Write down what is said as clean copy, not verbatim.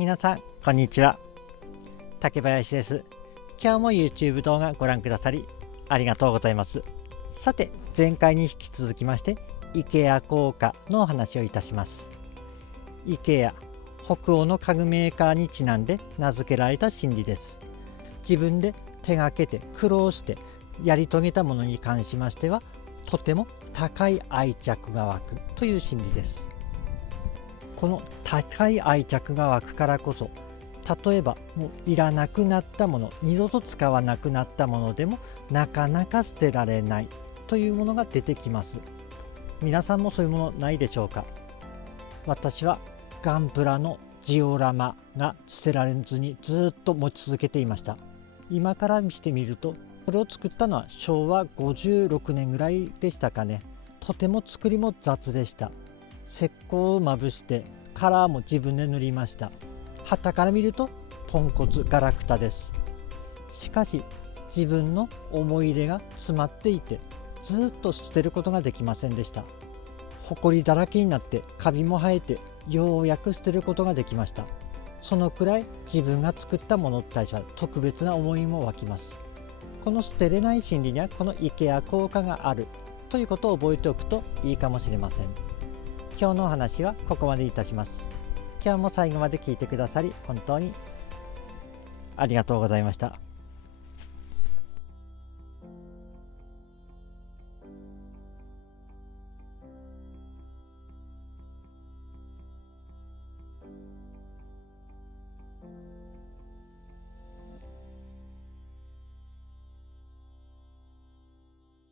皆さんこんにちは、竹林です。今日も YouTube 動画ご覧くださりありがとうございます。さて、前回に引き続きまして IKEA 効果のお話をいたします。 IKEA、 北欧の家具メーカーにちなんで名付けられた心理です。自分で手がけて苦労してやり遂げたものに関しましてはとても高い愛着が湧くという心理です。この高い愛着が湧くからこそ、例えばもういらなくなったもの、二度と使わなくなったものでもなかなか捨てられないというものが出てきます。皆さんもそういうものないでしょうか。私はガンプラのジオラマが捨てられずにずっと持ち続けていました。今から見てみると、これを作ったのは昭和56年ぐらいでしたかね。とても作りも雑でした。石膏をまぶしてカラーも自分で塗りました。旗から見るとポンコツガラクタです。しかし自分の思い入れが詰まっていてずっと捨てることができませんでした。埃だらけになってカビも生えてようやく捨てることができました。そのくらい自分が作ったものに対しては特別な思いも湧きます。この捨てれない心理にはこの IKEA 効果があるということを覚えておくといいかもしれません。今日のお話はここまでいたします。今日も最後まで聞いてくださり本当にありがとうございました。